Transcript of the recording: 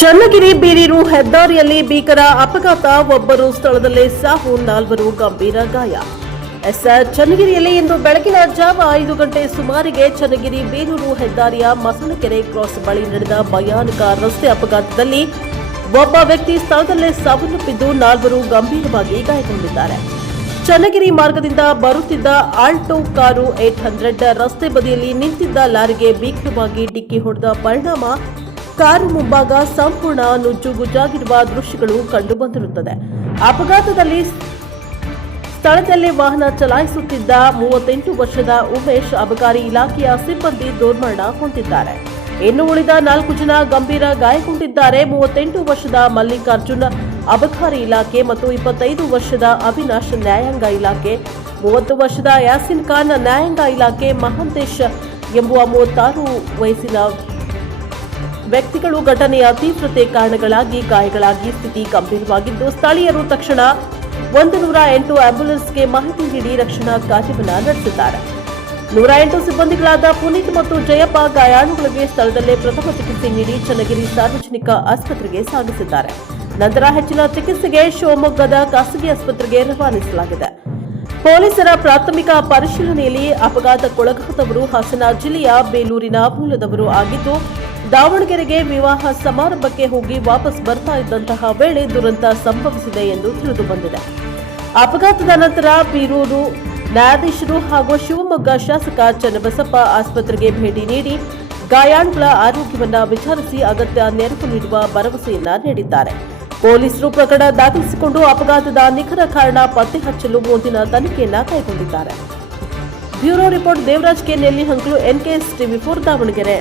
ಚನ್ನಗಿರಿ ಬೀರಿರು ಹೆದ್ದಾರಿಯಲ್ಲಿ ಭೀಕರ ಅಪಘಾತ. ಒಬ್ಬರು ಸ್ಥಳದಲ್ಲೇ ಸಾವು, ನಾಲ್ವರು ಗಂಭೀರ ಗಾಯ. ಎಸ್, ಚನ್ನಗಿರಿಯಲ್ಲಿ ಇಂದು ಬೆಳಗಿನ ಜಾವ ಐದು ಗಂಟೆ ಸುಮಾರಿಗೆ ಚನ್ನಗಿರಿ ಬೀರೂರು ಹೆದ್ದಾರಿಯ ಮಸಣಕೆರೆ ಕ್ರಾಸ್ ಬಳಿ ನಡೆದ ಭಯಾನಕ ರಸ್ತೆ ಅಪಘಾತದಲ್ಲಿ ಒಬ್ಬ ವ್ಯಕ್ತಿ ಸ್ಥಳದಲ್ಲೇ ಸಾವನ್ನಪ್ಪಿದ್ದು ನಾಲ್ವರು ಗಂಭೀರವಾಗಿ ಗಾಯಗೊಂಡಿದ್ದಾರೆ. ಚನ್ನಗಿರಿ ಮಾರ್ಗದಿಂದ ಬರುತ್ತಿದ್ದ ಆಲ್ಟೋ ಕಾರು ಏಟ್ ಹಂಡ್ರೆಡ್ ರಸ್ತೆ ಬದಿಯಲ್ಲಿ ನಿಂತಿದ್ದ ಲಾರಿಗೆ ಭೀಕರವಾಗಿ ಡಿಕ್ಕಿ ಹೊಡೆದ ಪರಿಣಾಮ ಕಾರು ಮುಂಭಾಗ ಸಂಪೂರ್ಣ ನುಜ್ಜುಗುಜ್ಜಾಗಿರುವ ದೃಶ್ಯಗಳು ಕಂಡುಬಂದಿರುತ್ತದೆ. ಅಪಘಾತದಲ್ಲಿ ಸ್ಥಳದಲ್ಲೇ ವಾಹನ ಚಲಾಯಿಸುತ್ತಿದ್ದ ಮೂವತ್ತೆಂಟು ವರ್ಷದ ಉಮೇಶ್ ಅಬಕಾರಿ ಇಲಾಖೆಯ ಸಿಬ್ಬಂದಿ ದುರ್ಮರಣ ಹೊಂದಿದ್ದಾರೆ. ಇನ್ನು ಉಳಿದ ನಾಲ್ಕು ಜನ ಗಂಭೀರ ಗಾಯಗೊಂಡಿದ್ದಾರೆ. ಮೂವತ್ತೆಂಟು ವರ್ಷದ ಮಲ್ಲಿಕಾರ್ಜುನ್ ಅಬಕಾರಿ ಇಲಾಖೆ ಮತ್ತು ಇಪ್ಪತ್ತೈದು ವರ್ಷದ ಅವಿನಾಶ್ ನ್ಯಾಯಾಂಗ ಇಲಾಖೆ, ಮೂವತ್ತು ವರ್ಷದ ಯಾಸಿನ್ ಖಾನ್ ನ್ಯಾಯಾಂಗ ಇಲಾಖೆ ಮಹಂತೇಶ್ ಎಂಬುವ ಮೂವತ್ತಾರು ವಯಸ್ಸಿನ ವ್ಯಕ್ತಿಗಳು ಘಟನೆಯ ತೀವ್ರತೆ ಕಾರಣಗಳಾಗಿ ಗಾಯಗಳಾಗಿ ಸ್ಥಿತಿ ಗಂಭೀರವಾಗಿದ್ದು, ಸ್ಥಳೀಯರು ತಕ್ಷಣ ಒಂದು ನೂರ ಎಂಟು ಆಂಬ್ಯುಲೆನ್ಸ್ಗೆ ಮಾಹಿತಿ ನೀಡಿ ರಕ್ಷಣಾ ಕಾರ್ಯವನ್ನು ನಡೆಸಿದ್ದಾರೆ ನೂರ ಎಂಟು ಸಿಬ್ಬಂದಿಗಳಾದ ಪುನೀತ್ ಮತ್ತು ಜಯಪ್ಪ ಗಾಯಾಳುಗಳಿಗೆ ಸ್ಥಳದಲ್ಲೇ ಪ್ರಥಮ ಚಿಕಿತ್ಸೆ ನೀಡಿ ಚನ್ನಗಿರಿ ಸಾರ್ವಜನಿಕ ಆಸ್ಪತ್ರೆಗೆ ಸಾಗಿಸಿದ್ದಾರೆ. ನಂತರ ಹೆಚ್ಚಿನ ಚಿಕಿತ್ಸೆಗೆ ಶಿವಮೊಗ್ಗದ ಖಾಸಗಿ ಆಸ್ಪತ್ರೆಗೆ ರವಾನಿಸಲಾಗಿದೆ. ಪೊಲೀಸರ ಪ್ರಾಥಮಿಕ ಪರಿಶೀಲನೆಯಲ್ಲಿ ಅಪಘಾತಕ್ಕೊಳಗಾದವರು ಹಾಸನ ಜಿಲ್ಲೆಯ ಬೇಲೂರಿನ ಮೂಲದವರು ಆಗಿದ್ದು ದಾವಣಗೆರೆಗೆ ವಿವಾಹ ಸಮಾರಂಭಕ್ಕೆ ಹೋಗಿ ವಾಪಸ್ ಬರ್ತಾ ಇದ್ದಂತಹ ವೇಳೆ ದುರಂತ ಸಂಭವಿಸಿದೆ ಎಂದು ತಿಳಿದು ಬಂದಿದೆ. ಅಪಘಾತದ ನಂತರ ಬೀರೂರು ನ್ಯಾಯಾಧೀಶರು ಹಾಗೂ ಶಿವಮೊಗ್ಗ ಶಾಸಕ ಚನ್ನಬಸಪ್ಪ ಆಸ್ಪತ್ರೆಗೆ ಭೇಟಿ ನೀಡಿ ಗಾಯಾಳುಗಳ ಆರೋಗ್ಯವನ್ನು ವಿಚಾರಿಸಿ ಅಗತ್ಯ ನೆರವು ನೀಡುವ ಭರವಸೆಯನ್ನ ನೀಡಿದ್ದಾರೆ. ಪೊಲೀಸರು ಪ್ರಕರಣ ದಾಖಲಿಸಿಕೊಂಡು ಅಪಘಾತದ ನಿಖರ ಕಾರಣ ಪತ್ತೆ ಹಚ್ಚಲು ಮುಂದಿನ ತನಿಖೆಯನ್ನ ಕೈಗೊಂಡಿದ್ದಾರೆ. Bureau report Devaraj K Nelli Hankalu NKS TV four, Davanagere.